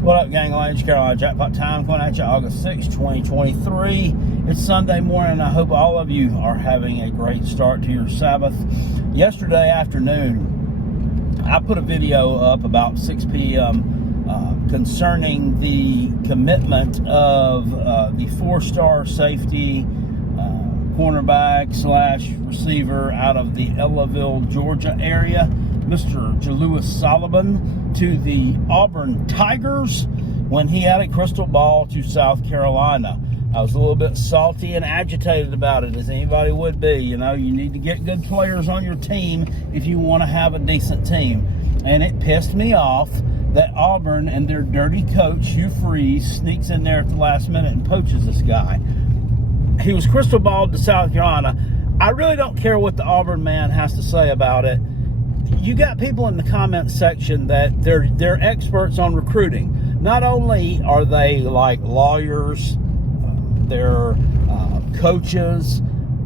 What up, gang? It's Carolina Jackpot time, coming at you August 6, 2023. It's Sunday morning. I hope all of you are having a great start to your Sabbath. Yesterday afternoon, I put a video up about 6 p.m. Concerning the commitment of the four-star safety cornerback / receiver out of the Ellaville, Georgia area, Mr. Jalewis Solomon, to the Auburn Tigers when he had a crystal ball to South Carolina. I was a little bit salty and agitated about it, as anybody would be. You know, you need to get good players on your team if you want to have a decent team. And it pissed me off that Auburn and their dirty coach, Hugh Freeze, sneaks in there at the last minute and poaches this guy. He was crystal balled to South Carolina. I really don't care what the Auburn man has to say about it. You got people in the comment section that they're experts on recruiting. Not only are they like lawyers, they're coaches,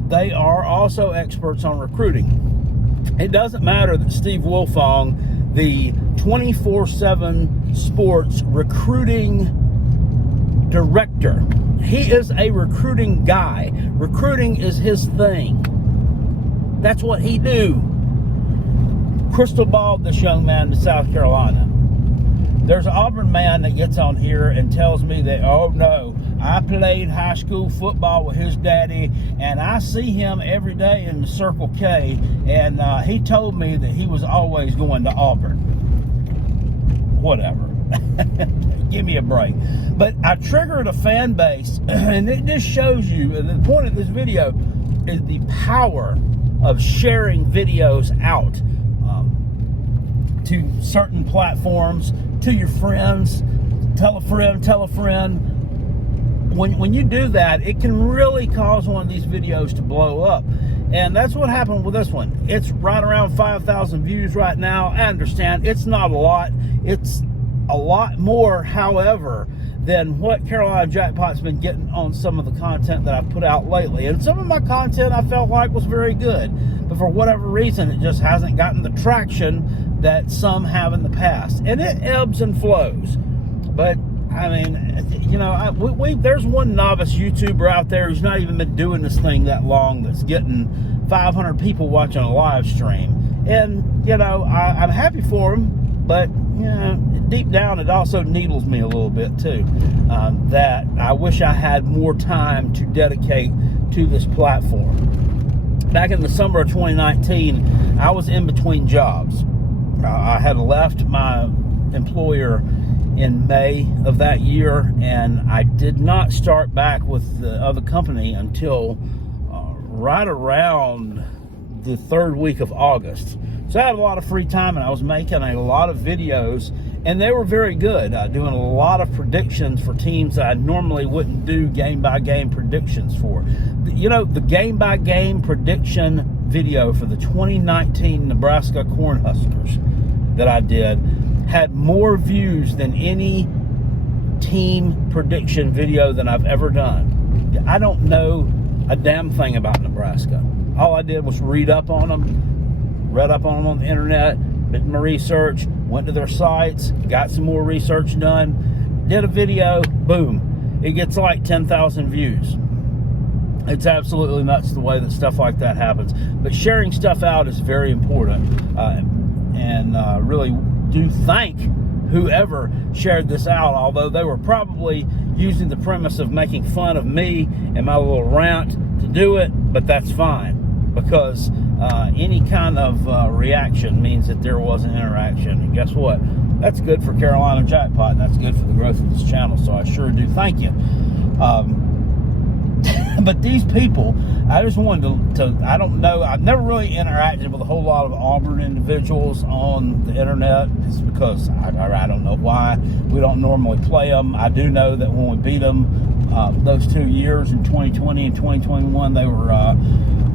they are also experts on recruiting. It doesn't matter that Steve Wilfong, the 24/7 sports recruiting director, he is a recruiting guy. Recruiting is his thing. That's what he do. Crystal balled this young man to South Carolina. There's an Auburn man that gets on here and tells me that, oh no, I played high school football with his daddy and I see him every day in the Circle K, and he told me that he was always going to Auburn. Whatever. Give me a break. But I triggered a fan base, and it just shows you, and the point of this video is the power of sharing videos out to certain platforms, to your friends. Tell a friend. When you do that, it can really cause one of these videos to blow up. And that's what happened with this one. It's right around 5,000 views right now. I understand it's not a lot. It's a lot more, however, than what Carolina Jackpot's been getting on some of the content that I've put out lately. And some of my content I felt like was very good, but for whatever reason, it just hasn't gotten the traction that some have in the past. And it ebbs and flows. But I mean, you know, there's one novice YouTuber out there who's not even been doing this thing that long that's getting 500 people watching a live stream. And, you know, I'm happy for him, but, you know, deep down it also needles me a little bit too. That I wish I had more time to dedicate to this platform. Back in the summer of 2019, I was in between jobs. I had left my employer in May of that year, and I did not start back with the other company until right around the third week of August. So I had a lot of free time, and I was making a lot of videos, and they were very good. Doing a lot of predictions for teams that I normally wouldn't do game-by-game predictions for. You know, the game-by-game prediction video for the 2019 Nebraska Cornhuskers that I did had more views than any team prediction video that I've ever done. I don't know a damn thing about Nebraska. All I did was read up on them on the internet, did my research, went to their sites, got some more research done, did a video, boom. It gets like 10,000 views. It's absolutely nuts the way that stuff like that happens. But sharing stuff out is very important. And really do thank whoever shared this out, although they were probably using the premise of making fun of me and my little rant to do it, but that's fine, because any kind of reaction means that there was an interaction. And guess what? That's good for Carolina Jackpot, and that's good for the growth of this channel, so I sure do thank you. But these people, I just wanted to, I don't know, I've never really interacted with a whole lot of Auburn individuals on the internet. It's because I don't know why. We don't normally play them. I do know that when we beat them those 2 years in 2020 and 2021, they were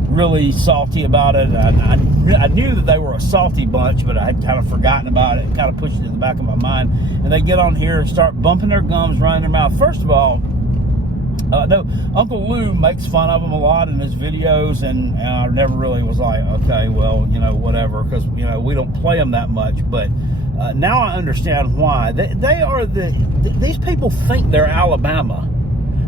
really salty about it. I knew that they were a salty bunch, but I had kind of forgotten about it, kind of pushed it in the back of my mind. And they get on here and start bumping their gums, running their mouth. First of all, no, Uncle Lou makes fun of them a lot in his videos, and I never really was like, okay, well, you know, whatever, because, you know, we don't play them that much. But Now I understand why. These people think they're Alabama.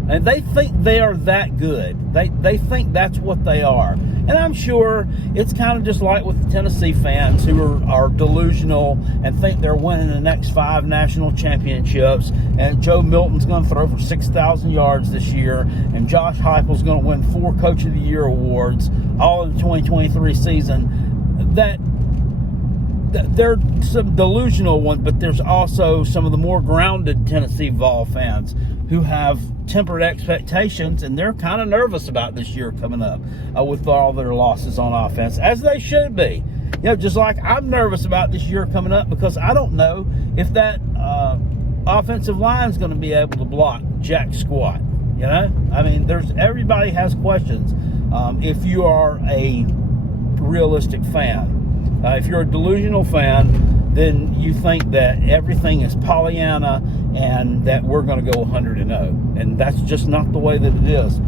And they think they are that good. They think that's what they are. And I'm sure it's kind of just like with the Tennessee fans who are delusional and think they're winning the next 5 national championships. And Joe Milton's going to throw for 6,000 yards this year. And Josh Heupel's going to win 4 Coach of the Year awards all in the 2023 season. There are some delusional ones, but there's also some of the more grounded Tennessee Vol fans who have tempered expectations, and they're kind of nervous about this year coming up with all their losses on offense, as they should be. You know, just like I'm nervous about this year coming up because I don't know if that offensive line is going to be able to block jack squat. You know, I mean, everybody has questions. If you are a realistic fan. If you're a delusional fan, then you think that everything is Pollyanna and that we're going to go 100-0. And that's just not the way that it is.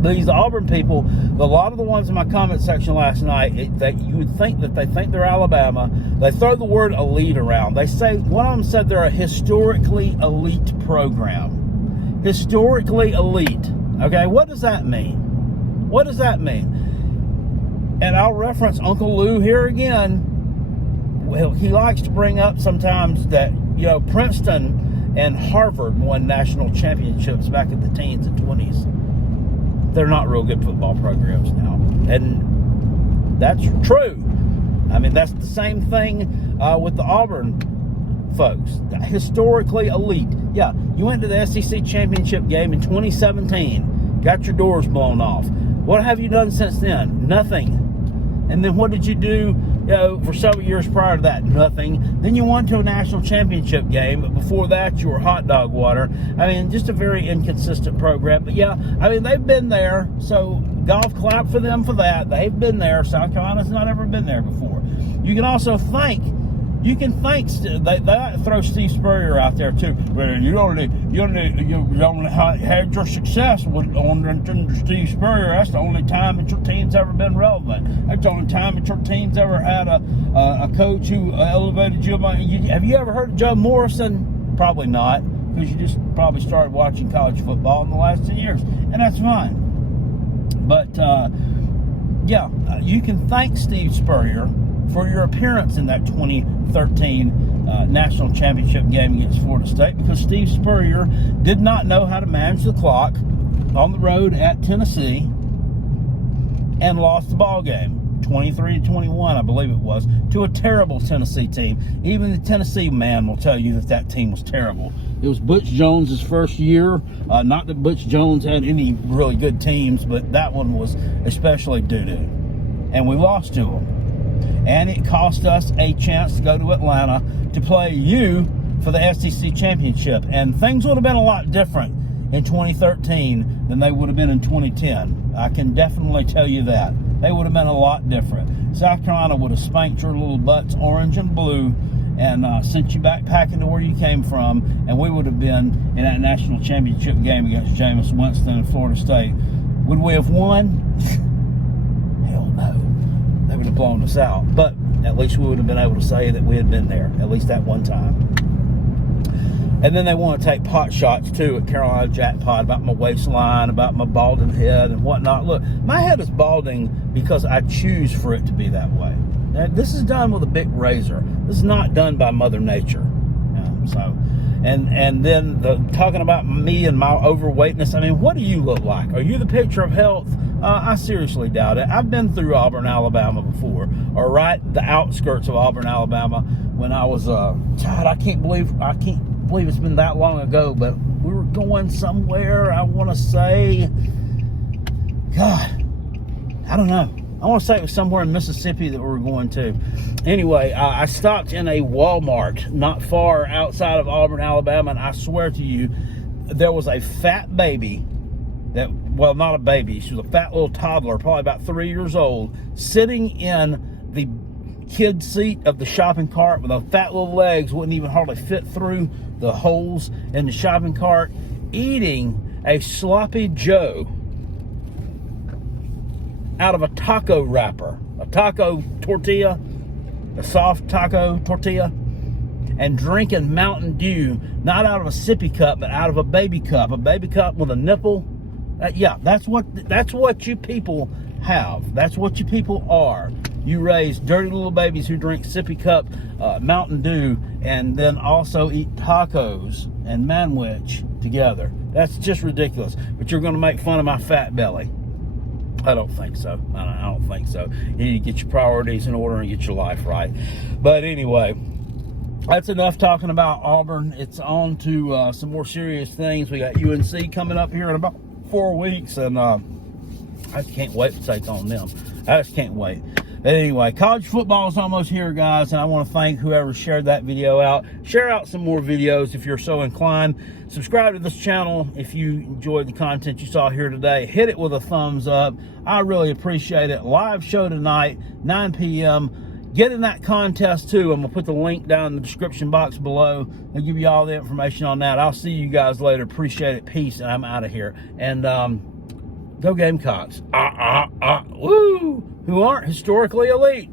These Auburn people, a lot of the ones in my comment section last night, that you would think that they think they're Alabama. They throw the word elite around. They say, one of them said they're a historically elite program. Historically elite. Okay, what does that mean? What does that mean? And I'll reference Uncle Lou here again. Well, he likes to bring up sometimes that, you know, Princeton and Harvard won national championships back in the teens and 20s. They're not real good football programs now. And that's true. I mean, that's the same thing with the Auburn folks. Historically elite. Yeah, you went to the SEC championship game in 2017. Got your doors blown off. What have you done since then? Nothing. And then what did you do, you know, for several years prior to that? Nothing. Then you won to a national championship game. But before that, you were hot dog water. I mean, just a very inconsistent program. But yeah, I mean, they've been there. So golf clap for them for that. They've been there. South Carolina's not ever been there before. You can also thank. They throw Steve Spurrier out there too. Well, you only had your success under Steve Spurrier. That's the only time that your team's ever been relevant. That's the only time that your team's ever had a coach who elevated you. Have you ever heard of Joe Morrison? Probably not, because you just probably started watching college football in the last 10 years, and that's fine. But yeah, you can thank Steve Spurrier for your appearance in that 2013 national championship game against Florida State, because Steve Spurrier did not know how to manage the clock on the road at Tennessee and lost the ball game 23-21, I believe it was, to a terrible Tennessee team. Even the Tennessee man will tell you that team was terrible. It was Butch Jones' first year. Not that Butch Jones had any really good teams, but that one was especially doo-doo. And we lost to them. And it cost us a chance to go to Atlanta to play you for the SEC championship. And things would have been a lot different in 2013 than they would have been in 2010. I can definitely tell you that. They would have been a lot different. South Carolina would have spanked your little butts orange and blue and sent you back packing to where you came from. And we would have been in that national championship game against Jameis Winston and Florida State. Would we have won? Hell no. They would have blown us out. But at least we would have been able to say that we had been there, at least that one time. And then they want to take pot shots, too, at Carolina Jackpot about my waistline, about my balding head and whatnot. Look, my head is balding because I choose for it to be that way. Now, this is done with a big razor. This is not done by Mother Nature. And then talking about me and my overweightness, I mean, what do you look like? Are you the picture of health? I seriously doubt it. I've been through Auburn, Alabama before, or right the outskirts of Auburn, Alabama, when I was, God, I can't believe it's been that long ago, but we were going somewhere, I want to say, God, I don't know. I want to say it was somewhere in Mississippi that we were going to. Anyway, I stopped in a Walmart not far outside of Auburn, Alabama, and I swear to you, there was a fat baby well, not a baby. She was a fat little toddler, probably about 3 years old, sitting in the kid seat of the shopping cart with her fat little legs, wouldn't even hardly fit through the holes in the shopping cart, eating a sloppy Joe out of a taco wrapper, a taco tortilla, a soft taco tortilla. and drinking Mountain Dew, not out of a sippy cup, but out of a baby cup with a nipple. Yeah, that's what you people have. That's what you people are. You raise dirty little babies who drink sippy cup Mountain Dew and then also eat tacos and manwich together. That's just ridiculous. But you're going to make fun of my fat belly. I don't think so. I don't think so. You need to get your priorities in order and get your life right. But anyway, that's enough talking about Auburn. It's on to some more serious things. We got UNC coming up here in about 4 weeks, and I just can't wait to take on them. I just can't wait. But anyway, college football is almost here, guys, and I want to thank whoever shared that video out. Share out some more videos if you're so inclined. Subscribe to this channel if you enjoyed the content you saw here today. Hit it with a thumbs up. I really appreciate it. Live show tonight, 9 p.m. Get in that contest, too. I'm going to put the link down in the description box below. I'll give you all the information on that. I'll see you guys later. Appreciate it. Peace, and I'm out of here. And go Gamecocks. Woo! Who aren't historically elite.